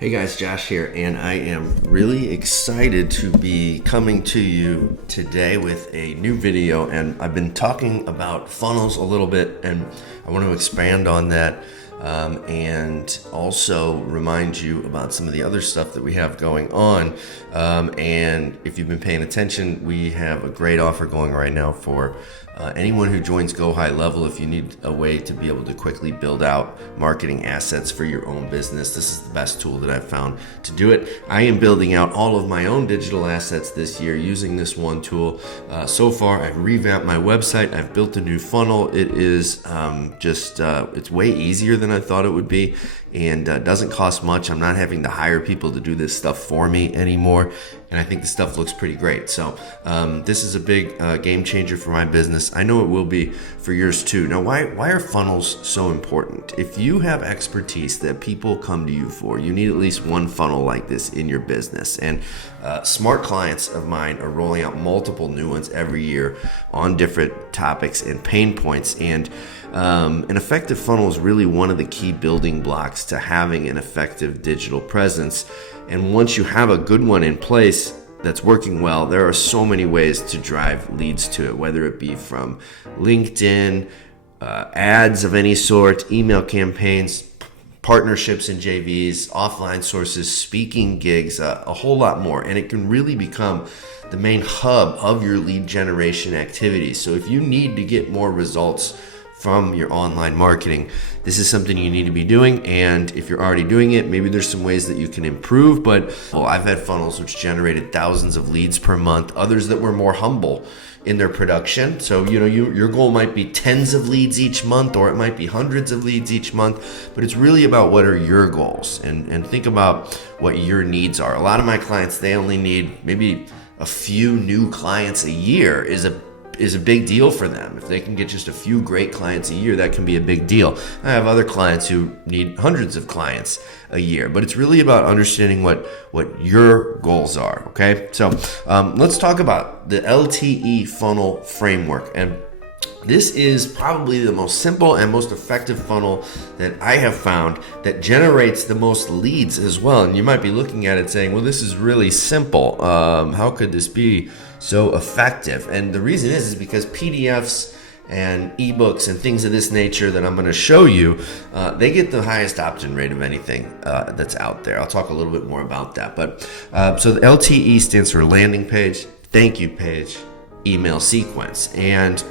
Hey guys, Josh here, and I am really excited to be coming to you today with a new video. And I've been talking about funnels a little bit, and I want to expand on that and also remind you about some of the other stuff that we have going on. And if you've been paying attention, we have a great offer going right now for anyone who joins Go High Level. If you need a way to be able to quickly build out marketing assets for your own business, this is the best tool that I've found to do it. I am building out all of my own digital assets this year using this one tool. So far, I've revamped my website. I've built a new funnel. It is it's way easier than I thought it would be, and doesn't cost much. I'm not having to hire people to do this stuff for me anymore, and I think the stuff looks pretty great. So this is a big game changer for my business. I know it will be for yours too. Now, why are funnels so important? If you have expertise that people come to you for, you need at least one funnel like this in your business. And smart clients of mine are rolling out multiple new ones every year on different topics and pain points. And an effective funnel is really one of the key building blocks to having an effective digital presence. And once you have a good one in place that's working well, there are so many ways to drive leads to it, whether it be from LinkedIn, ads of any sort, email campaigns, partnerships and JVs, offline sources, speaking gigs, a whole lot more. And it can really become the main hub of your lead generation activities. So if you need to get more results from your online marketing, this is something you need to be doing. And if you're already doing it, maybe there's some ways that you can improve. But I've had funnels which generated thousands of leads per month, others that were more humble in their production. So your goal might be tens of leads each month, or it might be hundreds of leads each month, but it's really about what are your goals, and think about what your needs are. A lot of my clients, they only need maybe a few new clients a year is a big deal for them. If they can get just a few great clients a year, that can be a big deal. I have other clients who need hundreds of clients a year, but it's really about understanding what your goals are, okay? So let's talk about the LTE funnel framework. And this is probably the most simple and most effective funnel that I have found that generates the most leads as well. And you might be looking at it saying, well, this is really simple. How could this be so effective? And the reason is because PDFs and ebooks and things of this nature that I'm going to show you, they get the highest opt-in rate of anything that's out there. I'll talk a little bit more about that. But so the LTE stands for landing page, thank you page, email sequence. And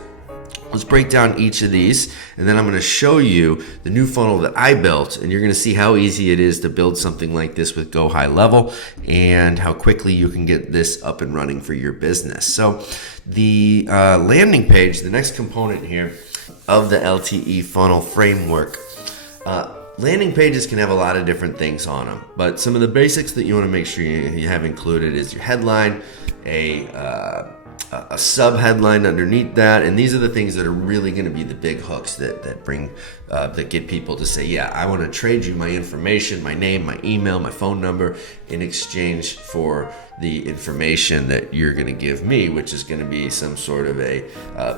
let's break down each of these, and then I'm going to show you the new funnel that I built, and you're going to see how easy it is to build something like this with Go High Level and how quickly you can get this up and running for your business. So the landing page, the next component here of the LTE funnel framework, landing pages can have a lot of different things on them, but some of the basics that you want to make sure you have included is your headline, a sub headline underneath that, and these are the things that are really going to be the big hooks that bring that get people to say, yeah, I want to trade you my information, my name, my email, my phone number, in exchange for the information that you're going to give me, which is going to be some sort of a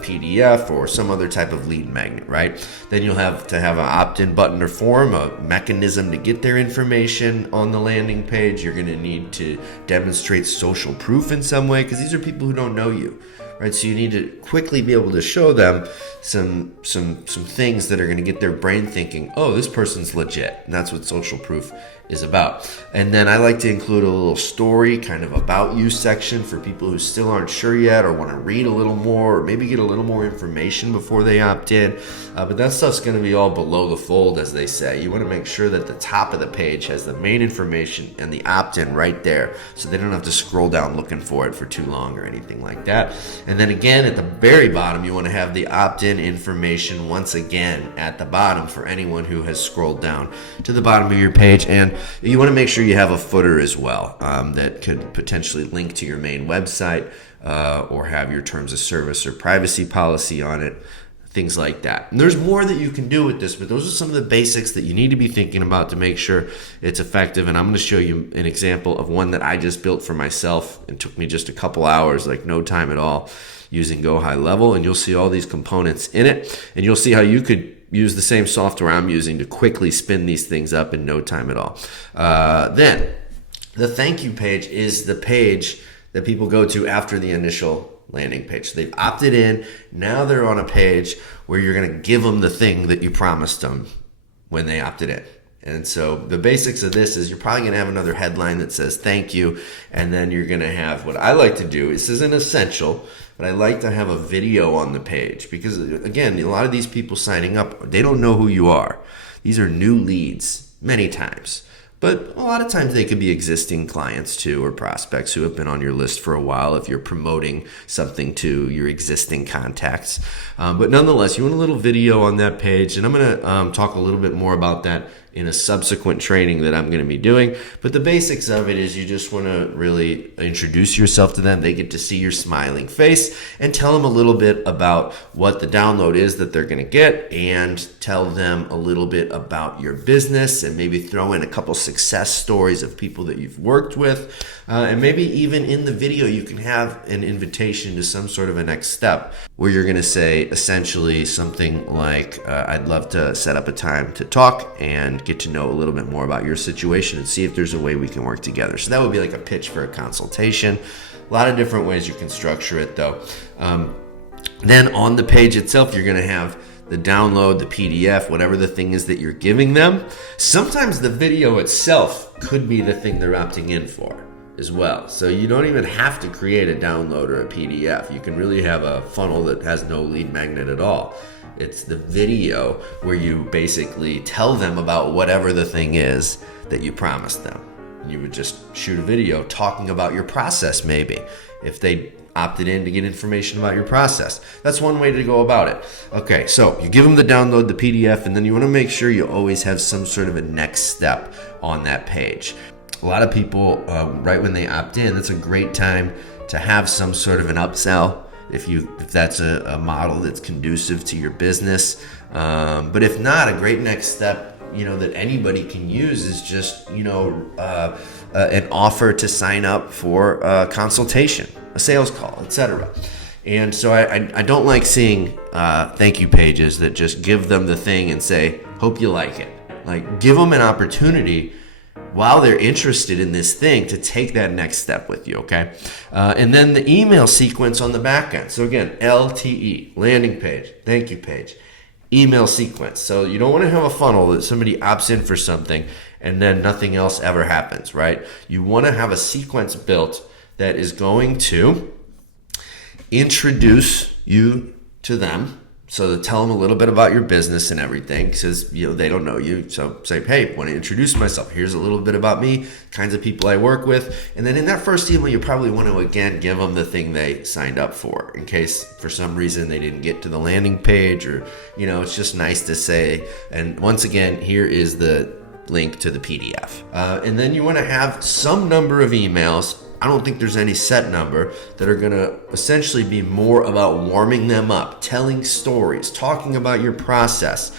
PDF or some other type of lead magnet, right? Then you'll have to have an opt-in button or form, a mechanism to get their information on the landing page. You're going to need to demonstrate social proof in some way, because these are people who don't know you, right? So you need to quickly be able to show them some things that are going to get their brain thinking, oh, this person's legit. And that's what social proof is about. And then I like to include a little story, kind of about you section for people who still aren't sure yet or want to read a little more or maybe get a little more information before they opt in. But that stuff's going to be all below the fold, as they say. You want to make sure that the top of the page has the main information and the opt-in right there, so they don't have to scroll down looking for it for too long or anything like that. And then again, at the very bottom, you want to have the opt-in information once again at the bottom for anyone who has scrolled down to the bottom of your page. And you want to make sure you have a footer as well that could potentially link to your main website or have your terms of service or privacy policy on it, things like that. And there's more that you can do with this, but those are some of the basics that you need to be thinking about to make sure it's effective. And I'm going to show you an example of one that I just built for myself. It took me just a couple hours, like no time at all, using Go High Level. And you'll see all these components in it, and you'll see how you could use the same software I'm using to quickly spin these things up in no time at all. Then the thank you page is the page that people go to after the initial landing page. So they've opted in. Now they're on a page where you're going to give them the thing that you promised them when they opted in. And so the basics of this is you're probably going to have another headline that says thank you. And then you're going to have what I like to do. This isn't essential, but I like to have a video on the page because, again, a lot of these people signing up, they don't know who you are. These are new leads many times. But a lot of times they could be existing clients too, or prospects who have been on your list for a while if you're promoting something to your existing contacts. But nonetheless, you want a little video on that page, and I'm going to talk a little bit more about that in a subsequent training that I'm going to be doing. But the basics of it is you just want to really introduce yourself to them. They get to see your smiling face and tell them a little bit about what the download is that they're going to get, and tell them a little bit about your business, and maybe throw in a couple success stories of people that you've worked with. And maybe even in the video, you can have an invitation to some sort of a next step where you're going to say essentially something like, I'd love to set up a time to talk and get to know a little bit more about your situation and see if there's a way we can work together. So that would be like a pitch for a consultation. A lot of different ways you can structure it though. Then on the page itself, you're going to have the download, the PDF, whatever the thing is that you're giving them. Sometimes the video itself could be the thing they're opting in for as well. So you don't even have to create a download or a PDF. You can really have a funnel that has no lead magnet at all. It's the video where you basically tell them about whatever the thing is that you promised them. You would just shoot a video talking about your process maybe, if they opted in to get information about your process. That's one way to go about it. Okay, so you give them the download, the PDF, and then you want to make sure you always have some sort of a next step on that page. A lot of people, right when they opt in, that's a great time to have some sort of an upsell if that's a model that's conducive to your business. But if not, a great next step, that anybody can use is just, an offer to sign up for a consultation, a sales call, etc. And so I don't like seeing thank you pages that just give them the thing and say, hope you like it. Like, give them an opportunity while they're interested in this thing to take that next step with you, okay? And then the email sequence on the back end. So again, LTE, landing page, thank you page, email sequence. So you don't want to have a funnel that somebody opts in for something and then nothing else ever happens, right? You want to have a sequence built that is going to introduce you to them. So to tell them a little bit about your business and everything, because they don't know you. So say, hey, want to introduce myself. Here's a little bit about me, kinds of people I work with. And then in that first email, you probably want to again give them the thing they signed up for, in case for some reason they didn't get to the landing page, or it's just nice to say. And once again, here is the link to the PDF. And then you want to have some number of emails. I don't think there's any set number, that are going to essentially be more about warming them up, telling stories, talking about your process,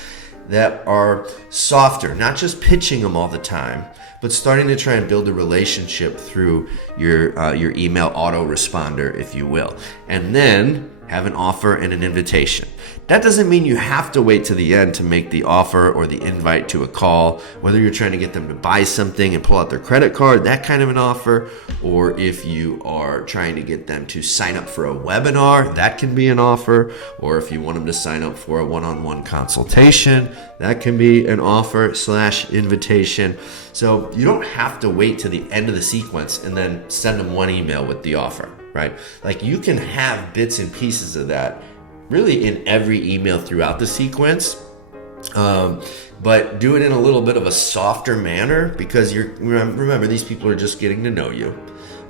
that are softer, not just pitching them all the time, but starting to try and build a relationship through your email autoresponder, if you will. And then have an offer and an invitation. That doesn't mean you have to wait to the end to make the offer or the invite to a call, whether you're trying to get them to buy something and pull out their credit card, that kind of an offer, or if you are trying to get them to sign up for a webinar, that can be an offer, or if you want them to sign up for a one-on-one consultation, that can be an offer / invitation. So you don't have to wait to the end of the sequence and then send them one email with the offer, right? Like, you can have bits and pieces of that really in every email throughout the sequence, but do it in a little bit of a softer manner, because remember, these people are just getting to know you.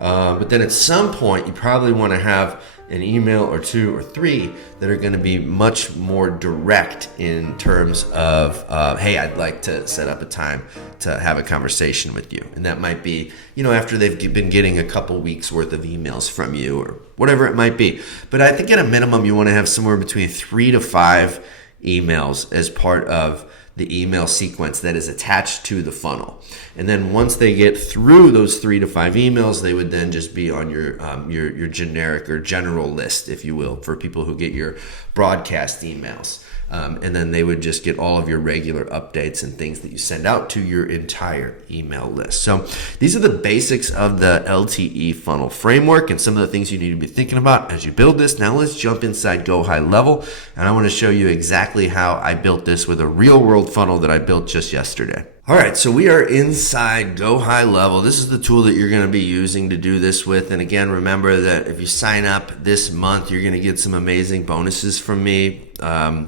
But then at some point, you probably want to have an email or two or three that are going to be much more direct in terms of, hey, I'd like to set up a time to have a conversation with you. And that might be, after they've been getting a couple weeks worth of emails from you, or whatever it might be. But I think at a minimum, you want to have somewhere between 3 to 5 emails as part of the email sequence that is attached to the funnel. And then once they get through those 3 to 5 emails, they would then just be on your generic or general list, if you will, for people who get your broadcast emails. and then they would just get all of your regular updates and things that you send out to your entire email list. So these are the basics of the LTE funnel framework and some of the things you need to be thinking about as you build this. Now let's jump inside Go High Level, and I want to show you exactly how I built this with a real world funnel that I built just yesterday. All right, so we are inside Go High Level. This is the tool that you're going to be using to do this with. And again, remember that if you sign up this month, you're going to get some amazing bonuses from me.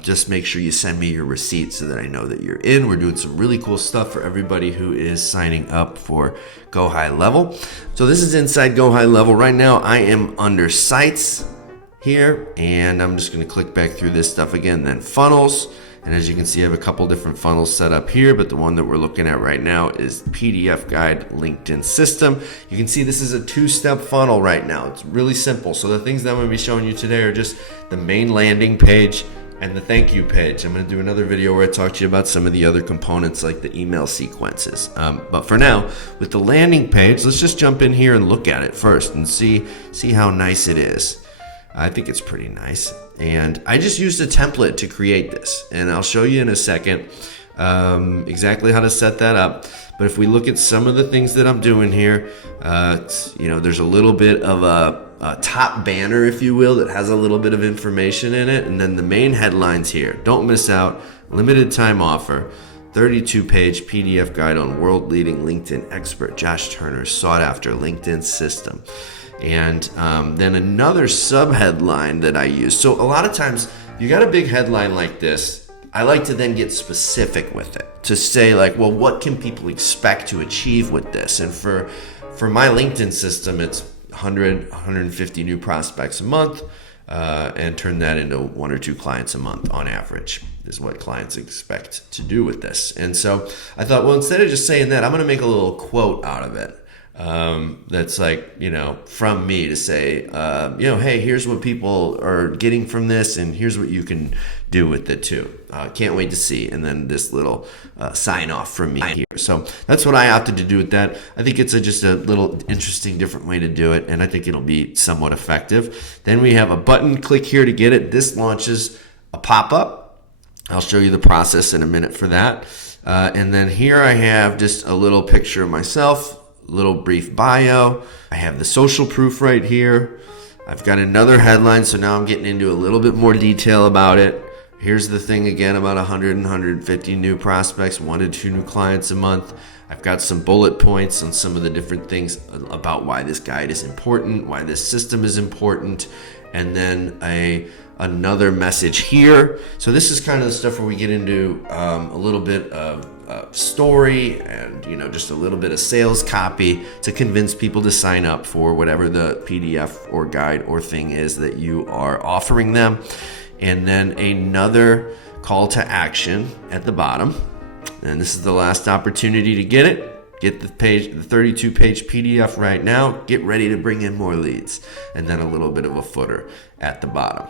Just make sure you send me your receipt so that I know that you're in. We're doing some really cool stuff for everybody who is signing up for Go High Level. So this is inside Go High Level. Right now, I am under Sites here, and I'm just going to click back through this stuff again, then Funnels. And as you can see, I have a couple different funnels set up here, but the one that we're looking at right now is PDF Guide LinkedIn System. You can see this is a two-step funnel right now. It's really simple. So the things that I'm going to be showing you today are just the main landing page and the thank you page. I'm going to do another video where I talk to you about some of the other components like the email sequences. But for now, with the landing page, let's just jump in here and look at it first and see how nice it is. I think it's pretty nice. And I just used a template to create this, and I'll show you in a second exactly how to set that up. But if we look at some of the things that I'm doing here, there's a little bit of a top banner, if you will, that has a little bit of information in it. And then the main headlines here: don't miss out, limited time offer, 32-page PDF guide on world-leading LinkedIn expert Josh Turner's sought-after LinkedIn system. And then another sub-headline that I use. So a lot of times, you got a big headline like this, I like to then get specific with it to say like, well, what can people expect to achieve with this? And for my LinkedIn system, it's 150 new prospects a month, and turn that into 1 or 2 clients a month on average is what clients expect to do with this. And so I thought, well, instead of just saying that, I'm going to make a little quote out of it. That's like, from me to say, hey, here's what people are getting from this, and here's what you can do with it too. Can't wait to see. And then this little sign off from me here. So that's what I opted to do with that. I think it's just a little interesting, different way to do it, and I think it'll be somewhat effective. Then we have a button. Click here to get it. This launches a pop-up. I'll show you the process in a minute for that. And then here I have just a little picture of myself, little brief bio. I have the social proof right here. I've got another headline, so now I'm getting into a little bit more detail about it. Here's the thing again about 100 and 150 new prospects, 1 to 2 new clients a month. I've got some bullet points on some of the different things about why this guide is important, why this system is important, and then another message here. So this is kind of the stuff where we get into a little bit of story and just a little bit of sales copy to convince people to sign up for whatever the PDF or guide or thing is that you are offering them. And then another call to action at the bottom. And this is the last opportunity to get it. Get the 32-page PDF right now. Get ready to bring in more leads. And then a little bit of a footer at the bottom.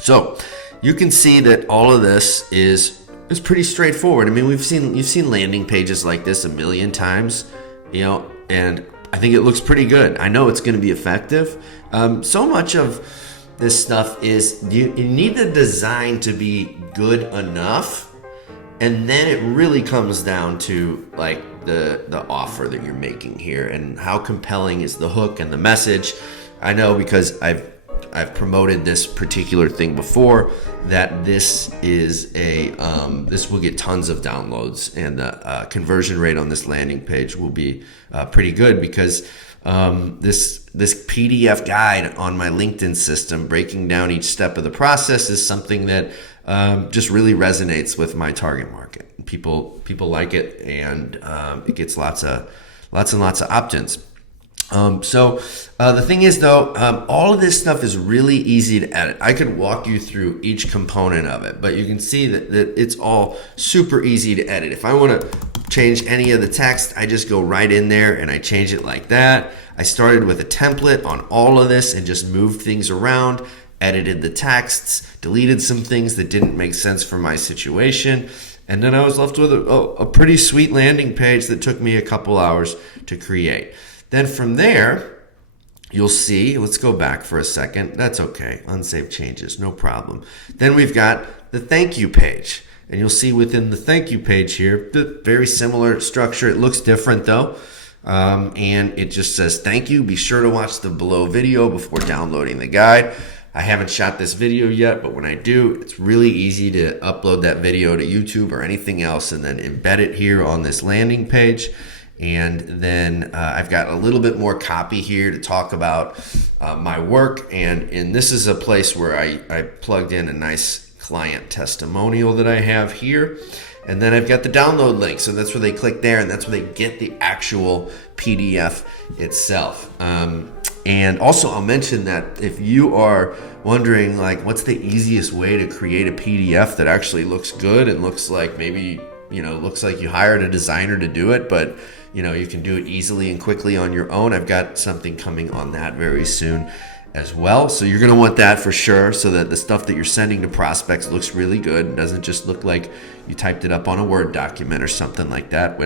So you can see that all of this is pretty straightforward. I mean, you've seen landing pages like this a million times, and I think it looks pretty good. I know it's going to be effective. So much of this stuff is you need the design to be good enough, and then it really comes down to like the offer that you're making here and how compelling is the hook and the message. I know because I've promoted this particular thing before that this is this will get tons of downloads, and the conversion rate on this landing page will be pretty good because this PDF guide on my LinkedIn system breaking down each step of the process is something that just really resonates with my target market. People like it, and it gets lots and lots of opt-ins. So the thing is though, all of this stuff is really easy to edit. I could walk you through each component of it, but you can see that it's all super easy to edit. If I want to change any of the text, I just go right in there and I change it like that. I started with a template on all of this and just moved things around, edited the texts, deleted some things that didn't make sense for my situation. And then I was left with a pretty sweet landing page that took me a couple hours to create. Then from there, you'll see, let's go back for a second. That's okay. Unsaved changes, no problem. Then we've got the thank you page. And you'll see within the thank you page here, the very similar structure. It looks different though. And it just says, thank you. Be sure to watch the below video before downloading the guide. I haven't shot this video yet, but when I do, it's really easy to upload that video to YouTube or anything else and then embed it here on this landing page. And then I've got a little bit more copy here to talk about my work. And this is a place where I plugged in a nice client testimonial that I have here. And then I've got the download link. So that's where they click there, and that's where they get the actual PDF itself. And also I'll mention that if you are wondering like what's the easiest way to create a PDF that actually looks good and looks like maybe, looks like you hired a designer to do it, but you can do it easily and quickly on your own. I've got something coming on that very soon as well. So you're going to want that for sure, so that the stuff that you're sending to prospects looks really good. It doesn't just look like you typed it up on a Word document or something like that,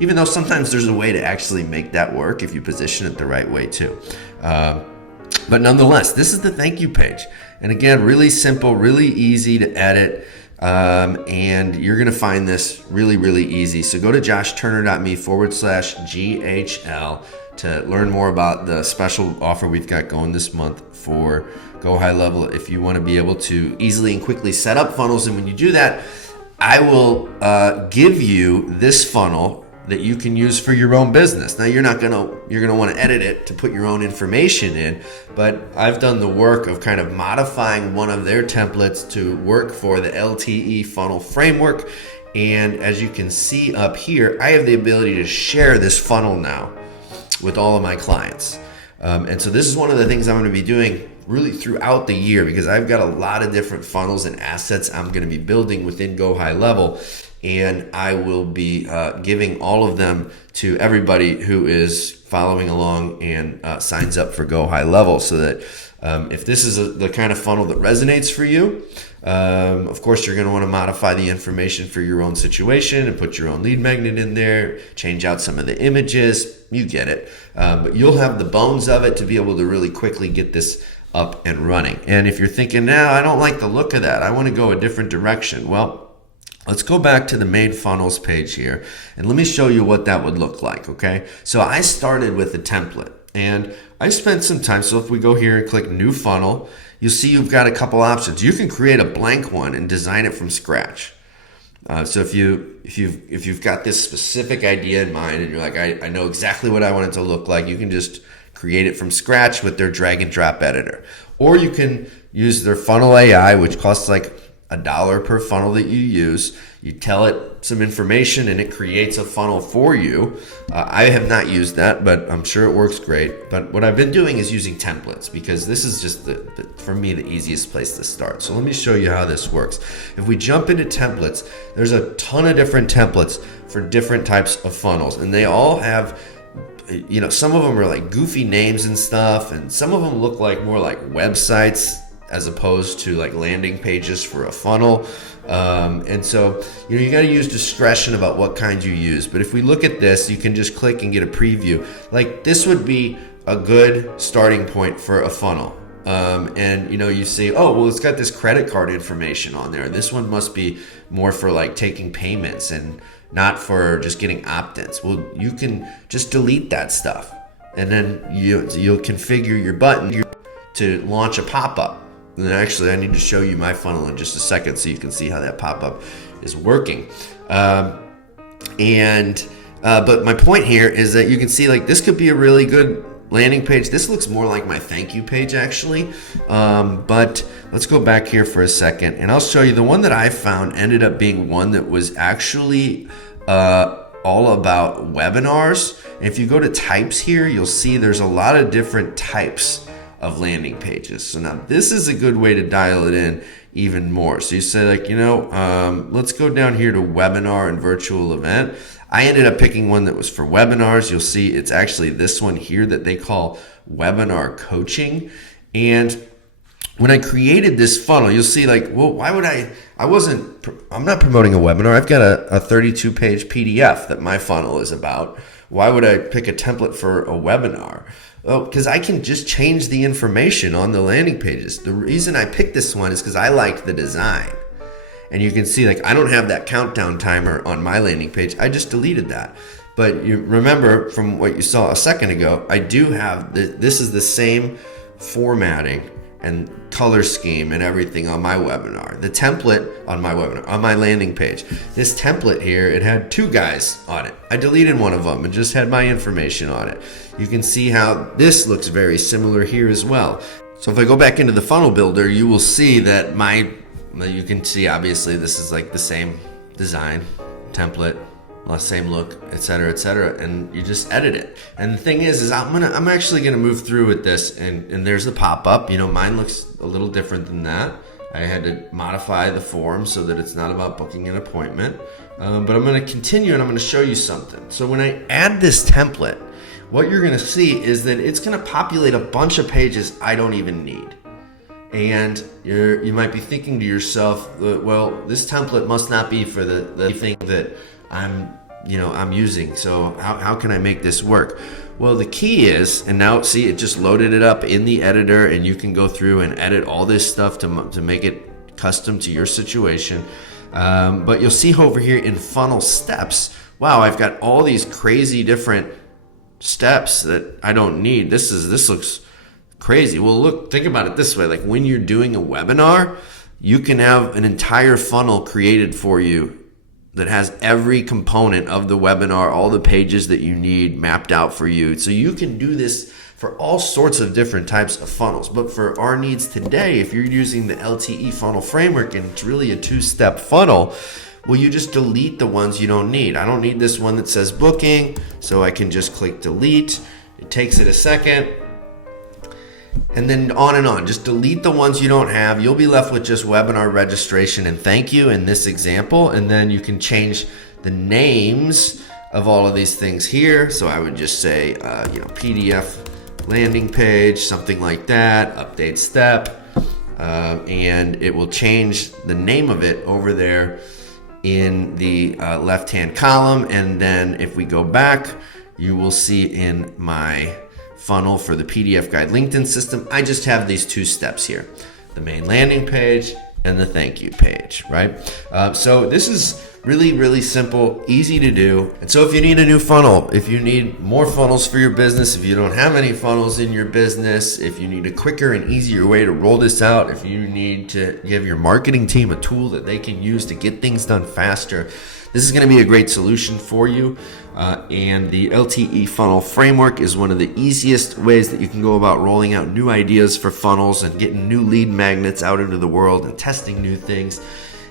even though sometimes there's a way to actually make that work if you position it the right way too. But nonetheless, this is the thank you page. And again, really simple, really easy to edit. And you're going to find this really, really easy. So go to joshturner.me/GHL to learn more about the special offer we've got going this month for Go High Level. If you want to be able to easily and quickly set up funnels, and when you do that, I will give you this funnel that you can use for your own business. Now you're gonna want to edit it to put your own information in, but I've done the work of kind of modifying one of their templates to work for the LTE funnel framework. And as you can see up here, I have the ability to share this funnel now with all of my clients. And so this is one of the things I'm going to be doing really throughout the year, because I've got a lot of different funnels and assets I'm going to be building within Go High Level. And I will be giving all of them to everybody who is following along and signs up for Go High Level, so that if this is the kind of funnel that resonates for you, of course, you're going to want to modify the information for your own situation and put your own lead magnet in there, change out some of the images. You get it. But you'll have the bones of it to be able to really quickly get this up and running. And if you're thinking, I don't like the look of that, I want to go a different direction. Well, let's go back to the main funnels page here, and let me show you what that would look like, okay? So I started with a template, and I spent some time. So if we go here and click New Funnel, you'll see you've got a couple options. You can create a blank one and design it from scratch. So if you've got this specific idea in mind and you're like, I know exactly what I want it to look like, you can just create it from scratch with their drag and drop editor. Or you can use their Funnel AI, which costs like $1 per funnel that you use. You tell it some information and it creates a funnel for you. I have not used that, but I'm sure it works great. But what I've been doing is using templates, because this is just for me the easiest place to start. So let me show you how this works. If we jump into templates, there's a ton of different templates for different types of funnels, and they all have, some of them are like goofy names and stuff, and some of them look like more like websites as opposed to like landing pages for a funnel. And so, you got to use discretion about what kind you use. But if we look at this, you can just click and get a preview. Like this would be a good starting point for a funnel. And you say, oh, well, it's got this credit card information on there. This one must be more for like taking payments and not for just getting opt-ins. Well, you can just delete that stuff. And then you'll configure your button to launch a pop-up. And then actually, I need to show you my funnel in just a second so you can see how that pop-up is working. But my point here is that you can see like this could be a really good landing page. This looks more like my thank you page actually. But let's go back here for a second and I'll show you the one that I found ended up being one that was actually all about webinars. And if you go to types here, you'll see there's a lot of different types of landing pages. So now this is a good way to dial it in even more. So you say like, let's go down here to webinar and virtual event. I ended up picking one that was for webinars. You'll see it's actually this one here that they call webinar coaching. And when I created this funnel, you'll see like, well, why would I'm not promoting a webinar. I've got a 32 page PDF that my funnel is about. Why would I pick a template for a webinar? Well, because I can just change the information on the landing pages. The reason I picked this one is because I liked the design. And you can see, like, I don't have that countdown timer on my landing page. I just deleted that. But you remember from what you saw a second ago, I do have, this is the same formatting and color scheme and everything on my webinar. The template on my webinar, on my landing page. This template here, it had 2 guys on it. I deleted one of them and just had my information on it. You can see how this looks very similar here as well. So if I go back into the funnel builder, you will see that you can see obviously this is like the same design, template, same look, etc., and you just edit it. And the thing is I'm actually gonna move through with this, and there's the pop-up. You know, mine looks a little different than that. I had to modify the form so that it's not about booking an appointment. But I'm gonna continue, and I'm gonna show you something. So when I add this template, what you're gonna see is that it's gonna populate a bunch of pages I don't even need. And you might be thinking to yourself, well, this template must not be for the thing that I'm using. So how can I make this work? Well, the key is, and now see, it just loaded it up in the editor, and you can go through and edit all this stuff to make it custom to your situation. But you'll see over here in funnel steps, wow, I've got all these crazy different steps that I don't need. This looks crazy. Well, look, think about it this way. Like when you're doing a webinar, you can have an entire funnel created for you that has every component of the webinar, all the pages that you need mapped out for you. So you can do this for all sorts of different types of funnels. But for our needs today, if you're using the LTE funnel framework and it's really a 2-step funnel, well, you just delete the ones you don't need. I don't need this one that says booking, so I can just click delete. It takes it a second. And then on and on. Just delete the ones you don't have. You'll be left with just webinar registration and thank you in this example. And then you can change the names of all of these things here. So I would just say, PDF landing page, something like that, update step. And it will change the name of it over there in the left-hand column. And then if we go back, you will see in my funnel for the PDF Guide LinkedIn system, I just have these 2 steps here, the main landing page and the thank you page, right? So this is really, really simple, easy to do. And so if you need a new funnel, if you need more funnels for your business, if you don't have any funnels in your business, if you need a quicker and easier way to roll this out, if you need to give your marketing team a tool that they can use to get things done faster, this is going to be a great solution for you. And the LTE funnel framework is one of the easiest ways that you can go about rolling out new ideas for funnels and getting new lead magnets out into the world and testing new things.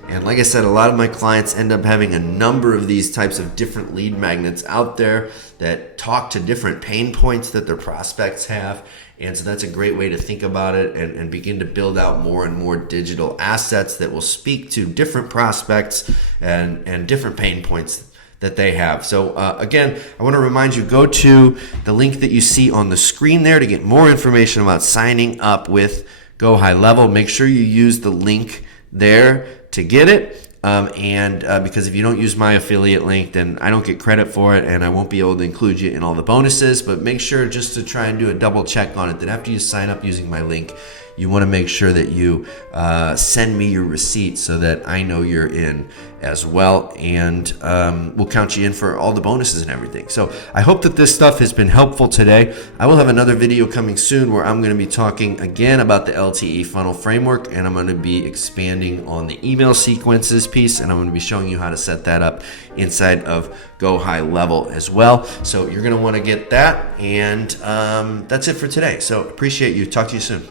And like I said, a lot of my clients end up having a number of these types of different lead magnets out there that talk to different pain points that their prospects have. And so that's a great way to think about it and begin to build out more and more digital assets that will speak to different prospects and different pain points that they have. So again, I want to remind you, go to the link that you see on the screen there to get more information about signing up with Go High Level. Make sure you use the link there to get it. Because if you don't use my affiliate link, then I don't get credit for it and I won't be able to include you in all the bonuses. But make sure just to try and do a double check on it that after you sign up using my link, you want to make sure that you send me your receipt so that I know you're in as well, and we'll count you in for all the bonuses and everything. So I hope that this stuff has been helpful today. I will have another video coming soon where I'm going to be talking again about the LTE funnel framework, and I'm going to be expanding on the email sequences piece, and I'm going to be showing you how to set that up inside of Go High Level as well. So you're going to want to get that, and that's it for today. So appreciate you. Talk to you soon.